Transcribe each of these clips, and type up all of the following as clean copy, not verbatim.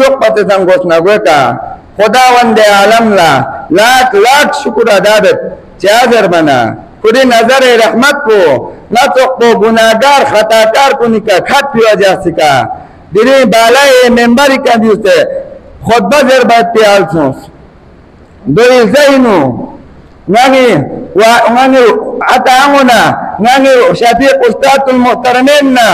शुक पते संगोस नगवे का खुदावंदे आलम ला लाख लाख शुक्र अदा दत चादर बना खुदी नजर रहमत को न तो को गुनाहगार खताकार को निका खत पिया जा सका दिरे बाला ये मेंबर का दिवसे खुतबा जर बात पे आलसोस दो इल्जाइनो ngangi wa ngangi ataanguna ngangi syafiq ustadul muhtaramenna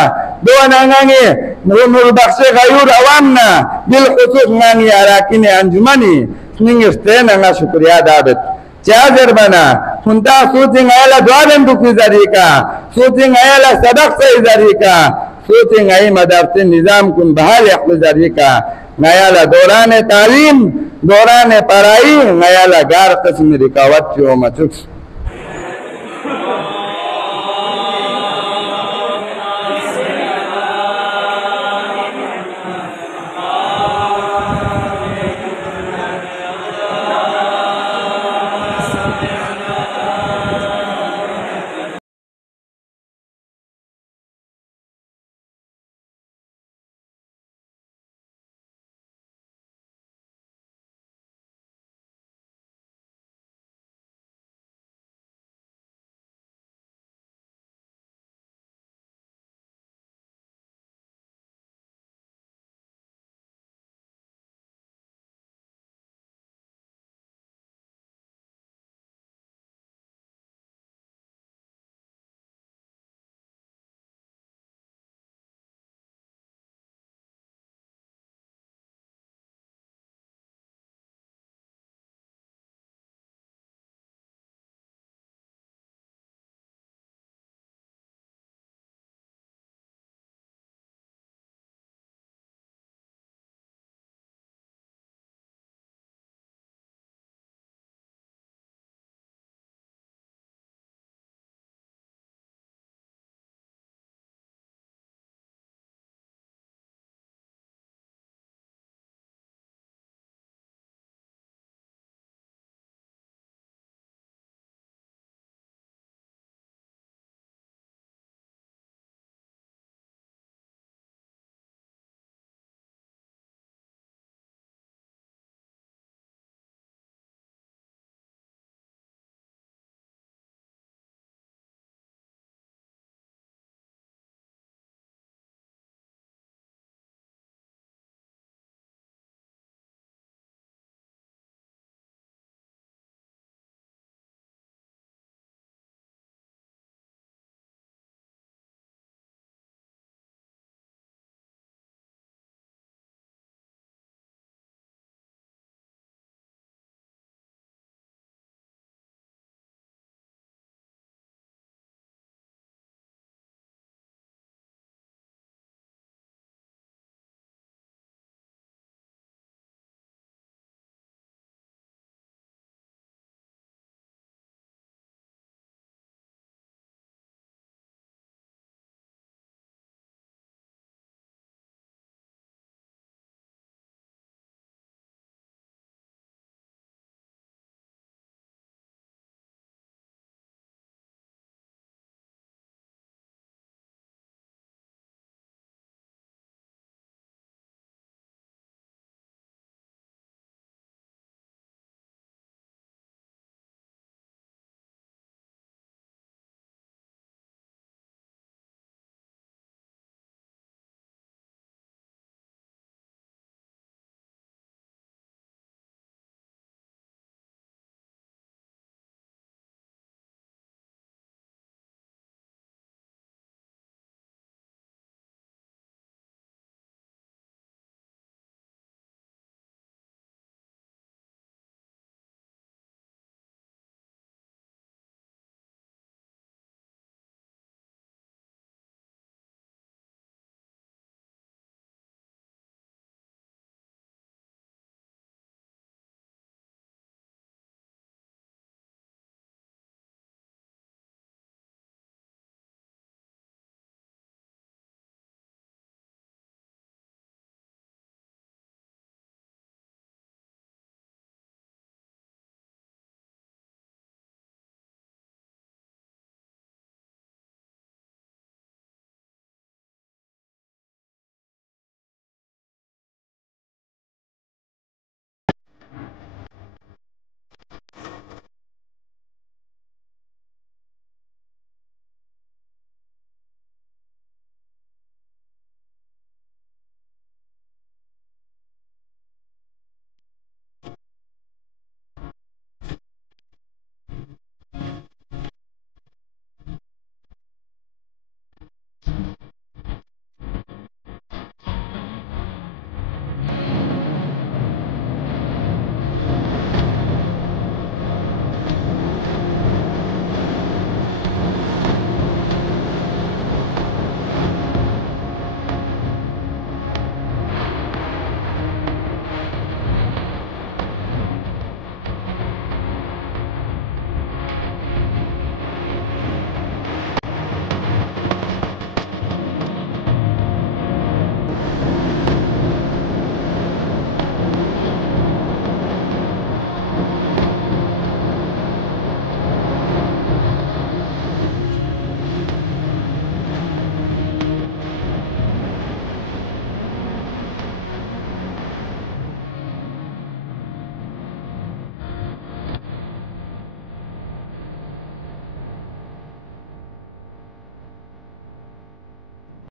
doana ngangi nurul bakshe gayur awamna bil khusus ngangi arakini anjumani ningistena nga syukriya dabat jazer bana sunta suti ngayala duaden duki zarika suti ngayala sadak say zarika suti ngayi madarse nizam kun bahal yaqli zarika ngayala दौरान तालीम दौरान पढ़ाई नया गार किस्म रिकावट जो मचुक्स